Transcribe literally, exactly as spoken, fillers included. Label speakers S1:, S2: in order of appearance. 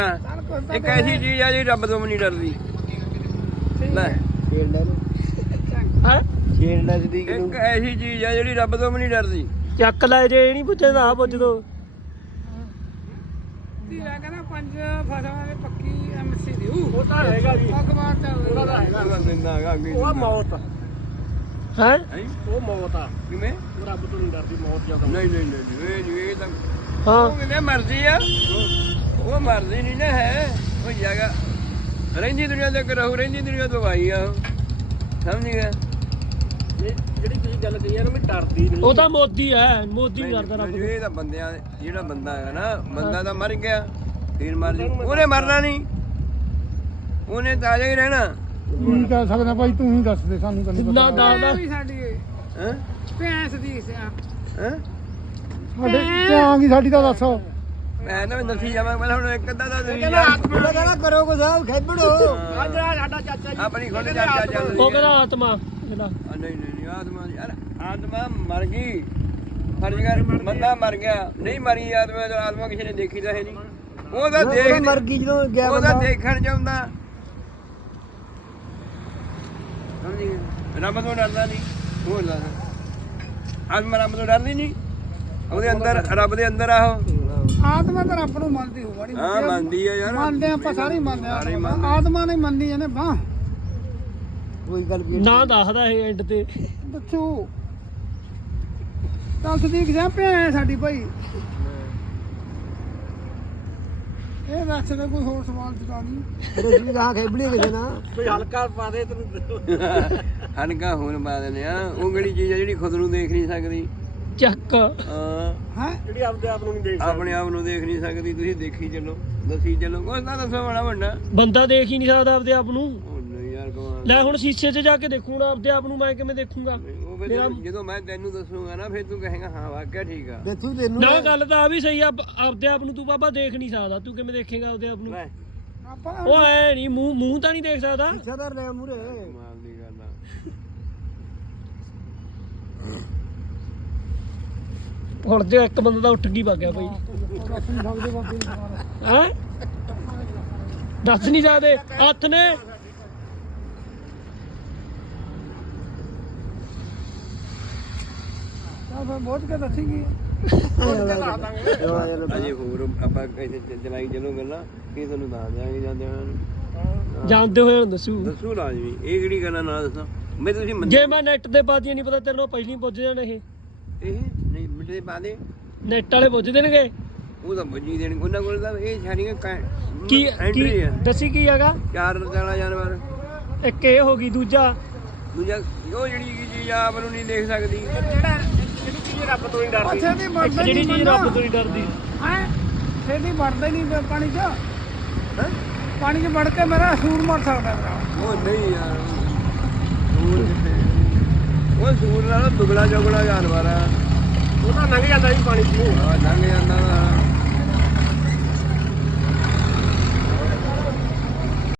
S1: ਇੱਕ ਐਸੀ ਚੀਜ਼ ਆ ਜਿਹੜੀ ਰੱਬ ਤੋਂ ਵੀ ਨਹੀਂ ਡਰਦੀ ਲੈ
S2: ਹੈ
S3: ਛੇੜਨਾ ਸਦੀਕ ਨੂੰ
S1: ਇੱਕ ਐਸੀ ਚੀਜ਼ ਆ ਜਿਹੜੀ ਰੱਬ ਤੋਂ ਵੀ ਨਹੀਂ ਡਰਦੀ
S2: ਚੱਕ ਲੈ ਜੇ ਇਹ ਨਹੀਂ ਪੁੱਛੇ ਤਾਂ ਆ ਪੁੱਛ ਦੋ
S4: ਧੀਰਾ ਕਹਿੰਦਾ ਪੰਜ ਫਸਲਾਂ ਦੇ ਪੱਕੀ ਐਮਸੀ ਦਿਉ
S2: ਉਹ ਤਾਂ ਹੈਗਾ ਜੀ
S4: ਅਖਬਾਰ ਚੱਲ
S2: ਉਹਦਾ ਤਾਂ ਹੈਗਾ
S1: ਦਿੰਦਾ ਹੈਗਾ ਅੱਗੇ
S2: ਉਹ ਮੌਤ ਹੈ
S1: ਹੈਂ?
S2: ਉਹ ਮੌਤ ਆ
S1: ਕਿਵੇਂ
S2: ਉਹ ਰੱਬ ਤੋਂ ਨਹੀਂ ਡਰਦੀ ਮੌਤ ਜ਼ਿਆਦਾ
S1: ਨਹੀਂ ਨਹੀਂ ਨਹੀਂ ਇਹ ਨਹੀਂ ਇਹ ਤਾਂ
S2: ਹਾਂ
S1: ਉਹ ਕਿਤੇ ਮਰਜ਼ੀ ਆ ਉਹ ਮਰਜ਼ੀ ਨਹੀਂ ਨਾ ਹੈ ਉਹ ਜਗ੍ਹਾ ਰਹਿੰਦੀ ਦੁਨੀਆ ਦੇ ਇੱਕ ਰਹੂ ਰਹਿੰਦੀ ਦੁਨੀਆ ਤੋਂ ਆਈ ਆ ਉਹ। ਸਮਝ ਗਿਆ
S2: ਇਹ ਜਿਹੜੀ ਤੁਸੀਂ ਗੱਲ ਕਹੀ ਆ ਨਾ ਮੈਂ ਡਰਦੀ ਨਹੀਂ ਉਹ ਤਾਂ ਮੋਦੀ ਹੈ ਮੋਦੀ ਕਰਦਾ ਰੱਬ
S1: ਇਹ ਤਾਂ ਬੰਦਿਆਂ ਜਿਹੜਾ ਬੰਦਾ ਹੈਗਾ ਨਾ ਬੰਦਾ ਤਾਂ ਮਰ ਗਿਆ ਫਿਰ ਮਰ ਜਾ ਉਹਨੇ ਮਰਨਾ ਨਹੀਂ ਉਹਨੇ ਤਾਜ਼ਾ ਹੀ ਰਹਿਣਾ
S3: ਕੀ ਕਰ ਸਕਦਾ ਭਾਈ ਤੂੰ ਹੀ ਦੱਸ ਦੇ ਸਾਨੂੰ ਕੰਨੀ
S2: ਨਾ ਦਾ
S4: ਵੀ ਸਾਡੀ
S1: ਹੈ
S4: ਭੈਂਸ ਦੀ ਸਿਆ
S1: ਹੈ
S3: ਸਾਡੇ ਧਿਆਨ ਕੀ ਸਾਡੀ ਤਾਂ ਦੱਸ
S1: ਮੈਂ ਤਾਂ ਦੱਸੀ ਜਾਵਾਂ ਮੈਂ ਹੁਣ ਇੱਕ ਅੱਧਾ ਦਾ ਦੱਸੀ
S3: ਉਹਦਾ ਕਹਿੰਦਾ ਕਰੋ ਕੋ ਸਾਹਿਬ ਖੇਬੜੋ
S2: ਅੱਜ ਸਾਡਾ ਚਾਚਾ ਜੀ
S1: ਆਪਣੀ ਖੁਦ ਚਾਚਾ ਚੱਲ
S2: ਉਹ ਕਹਿੰਦਾ ਆਤਮਾ ਕਹਿੰਦਾ
S1: ਆ ਨਹੀਂ ਨਹੀਂ ਨਹੀਂ ਆਤਮਾ ਯਾਰ ਆਤਮਾ ਮਰ ਗਈ ਫਰਜ਼ ਕਰ ਬੰਦਾ ਮਰ ਗਿਆ ਨਹੀਂ ਮਰੀ ਆਤਮਾ ਤਾਂ ਆਤਮਾ ਕਿਸੇ ਨੇ ਦੇਖੀ ਤਾਂ ਹੈ ਨਹੀਂ ਉਹਦਾ ਦੇਖ
S3: ਮਰ ਗਈ ਜਦੋਂ ਗਿਆ
S1: ਉਹਦਾ
S3: ਬੰਦਾ
S1: ਦੇਖਣ ਚਾਹੁੰਦਾ ਸਮਝੀ ਰੱਬ ਤੋਂ ਡਰਦਾ ਨਹੀਂ ਹੋਰ ਦੱਸ ਆਤਮਾ ਰੱਬ ਤੋਂ ਡਰਦੀ ਨਹੀਂ ਉਹਦੇ ਅੰਦਰ ਰੱਬ ਦੇ ਅੰਦਰ ਆਹੋ
S4: ਆਤਮਾ ਤਾਂ ਰੱਬ ਨੂੰ ਮੰਨਦੀ ਹੋ ਬੜੀ
S1: ਹਾਂ ਮੰਨਦੀ ਆ ਯਾਰ
S4: ਮੰਨਦੇ ਆਪਾਂ ਸਾਰੇ ਹੀ ਮੰਨਦੇ ਆ
S1: ਸਾਰੇ
S4: ਆਤਮਾ। ਆਤਮਾ ਨਹੀਂ ਮੰਨਦੀ ਇਹਨੇ ਬਾਹ
S3: ਕੋਈ ਗੱਲ ਕੀ
S2: ਨਾ ਦੱਸਦਾ ਇਹ ਐਂਡ ਤੇ
S4: ਦੱਸੋ ਤਾਂ ਸਦੀਕ ਜਾ ਪਿਆ ਸਾਡੀ ਭਾਈ ਇਹ ਦੱਸ ਦੇ ਕੋਈ ਹੋਰ ਸਵਾਲ ਜਗਾ ਨਹੀਂ
S3: ਤੇਰੇ ਜੀ ਗਾਂ ਖੇਬੜੀ ਕਿਸੇ ਨਾ
S2: ਕੋਈ ਹਲਕਾ ਪਾ ਦੇ ਤੈਨੂੰ
S1: ਹਨਕਾ ਹੁਣ ਪਾ ਦਿੰਦੇ ਆ ਉਹ ਕਿਹੜੀ ਚੀਜ਼ ਆ ਜਿਹੜੀ ਖੁਦ ਨੂੰ ਦੇਖ ਨਹੀਂ ਸਕਦੀ
S2: ਚੱਕ
S1: ਹਾਂ
S4: ਹੈ
S2: ਜਿਹੜੀ ਆਪਦੇ ਆਪ ਨੂੰ ਨਹੀਂ ਦੇਖ
S1: ਆਪਣੇ ਆਪ ਨੂੰ ਦੇਖ ਨਹੀਂ ਸਕਦੀ ਤੁਸੀਂ ਦੇਖੀ ਚੱਲੋ ਦੱਸੀ ਚੱਲੋ ਕੁਛ ਤਾਂ ਦੱਸੋ ਬੜਾ ਵੱਡਾ
S2: ਬੰਦਾ ਦੇਖ ਹੀ ਨਹੀਂ ਸਕਦਾ ਆਪਦੇ ਆਪ ਨੂੰ
S1: ਉਹ ਨਹੀਂ ਯਾਰ ਕਮਾਲ
S2: ਲੈ ਹੁਣ ਸ਼ੀਸ਼ੇ 'ਚ ਜਾ ਕੇ ਦੇਖੂਗਾ ਆਪਦੇ ਆਪ ਨੂੰ ਮੈਂ ਕਿਵੇਂ ਦੇਖੂਗਾ
S1: ਉਹ ਫਿਰ ਜਦੋਂ- ਜਦੋਂ ਮੈਂ ਤੈਨੂੰ ਦੱਸੂਗਾ ਨਾ ਫਿਰ ਤੂੰ ਕਹੇਗਾ ਹਾਂ ਵਾਕਿਆ ਠੀਕ ਆ
S3: ਦੇਖੂ ਤੈਨੂੰ
S2: ਨਾ ਗੱਲ ਤਾਂ ਆ ਵੀ ਸਹੀ ਆ ਆਪਦੇ ਆਪ ਨੂੰ ਤੂੰ ਬਾਬਾ ਦੇਖ ਨਹੀਂ ਸਕਦਾ ਤੂੰ ਕਿਵੇਂ ਦੇਖੇਗਾ ਆਪਦੇ ਆਪ ਨੂੰ
S1: ਲੈ
S4: ਆਪਾਂ
S2: ਉਹ ਐ ਨਹੀਂ ਮੂੰਹ ਮੂੰਹ ਤਾਂ ਨਹੀਂ ਦੇਖ ਸਕਦਾ
S3: ਛਦਰ ਲੈ ਮੂਰੇ
S1: ਕਮਾਲ ਦੀ ਗੱਲ ਆ
S2: ਹੁਣ ਜੇ ਇੱਕ ਬੰਦਾ ਤਾਂ ਉੱਠ ਗਈ ਵਗ ਗਿਆ ਭਾਈ
S4: ਦੱਸ ਨਹੀਂ ਸਕਦੇ ਬਾਬੇ ਨੂੰ ਦੁਬਾਰਾ।
S2: ਹੈ ਦੱਸ ਨਹੀਂ ਸਕਦੇ ਹੱਥ ਨੇ
S4: ਚੱਲ ਫਿਰ ਬਹੁਤ ਕੇ ਦੱਸੇਗੀ
S1: ਅਜੇ ਹੋਰ ਆਪਾਂ ਇੱਥੇ ਚ- ਚਲਾਈ ਚੱਲੋ ਗੱਲਾਂ ਕੀ ਤੁਹਾਨੂੰ ਦੱਸ ਦਿਆਂਗੇ ਜਾਂਦੇ ਹਾਂ
S2: ਜਾਣਦੇ ਹੋਏ ਦੱਸੂ
S1: ਦੱਸੂ ਲਾਜ਼ਮੀ ਇਹ ਕਿਹੜੀ ਗੱਲਾਂ ਨਾ ਦੱਸਾਂ ਮੈਂ ਤੁਸੀਂ ਮੰਨ
S2: ਜੇ ਮੈਂ ਨੈਟ ਤੇ ਪਾਤੀ ਨਹੀਂ ਪਤਾ ਤੈਨੂੰ ਪਹਿਲੀ ਪੁੱਛ ਜਾਣ ਇਹ
S1: ਇਹ ਨਹੀਂ ਮਿੰਟੇ ਪਾ ਦੇ
S2: ਨੈਟ ਵਾਲੇ ਪੁੱਛ ਦੇਣਗੇ
S1: ਉਹ ਤਾਂ ਬੱਜੀ ਦੇਣ ਉਹਨਾਂ ਕੋਲ ਤਾਂ ਇਹ ਸਾਰੀਆਂ
S2: ਕੀ ਕੀ
S1: ਐਂਟਰੀ ਆ
S2: ਦੱਸੀ ਕੀ ਹੈਗਾ
S1: ਚਾਰ ਚਾਲਾ ਜਾਨਵਰ
S2: ਇੱਕ ਇਹ ਹੋ ਗਈ ਦੂਜਾ
S1: ਦੂਜਾ ਉਹ ਜਿਹੜੀ ਕੀ ਚੀਜ਼ ਆਪ ਨੂੰ ਨਹੀਂ ਦੇਖ ਸਕਦੀ
S4: ਜਿਹੜਾ
S2: ਜਿਹੜੀ ਚੀਜ਼ ਰੱਬ ਤੋਂ ਨਹੀਂ
S4: ਉੱਥੇ ਦੀ ਵੜਦਾ
S2: ਜਿਹੜੀ
S4: ਨਹੀਂ
S2: ਚੀਜ਼ ਰੱਬ ਤੋਂ ਨਹੀਂ ਡਰਦੀ
S4: ਹੈ ਛੇਤੀ ਵੜਦਾ ਹੀ ਨਹੀਂ ਪਾਣੀ 'ਚ
S1: ਹੈਂ?
S4: ਪਾਣੀ 'ਚ ਵੜ ਕੇ ਮੇਰਾ ਸੂਰ ਮਰ ਸਕਦਾ ਮੇਰਾ
S1: ਉਹ ਨਹੀਂ ਯਾਰ ਸੂਰ ਕਿੱਥੇ ਉਹ ਸੂਰ ਨਾਲ ਦੁਗਲਾ ਚੌਗਲਾ ਜਾਨਵਰ ਆ
S2: ਉਹ ਤਾਂ ਲੰਘ ਜਾਂਦਾ ਜੀ ਪਾਣੀ 'ਚ
S1: ਆ ਲੰਘ ਜਾਂਦਾ ਵਾ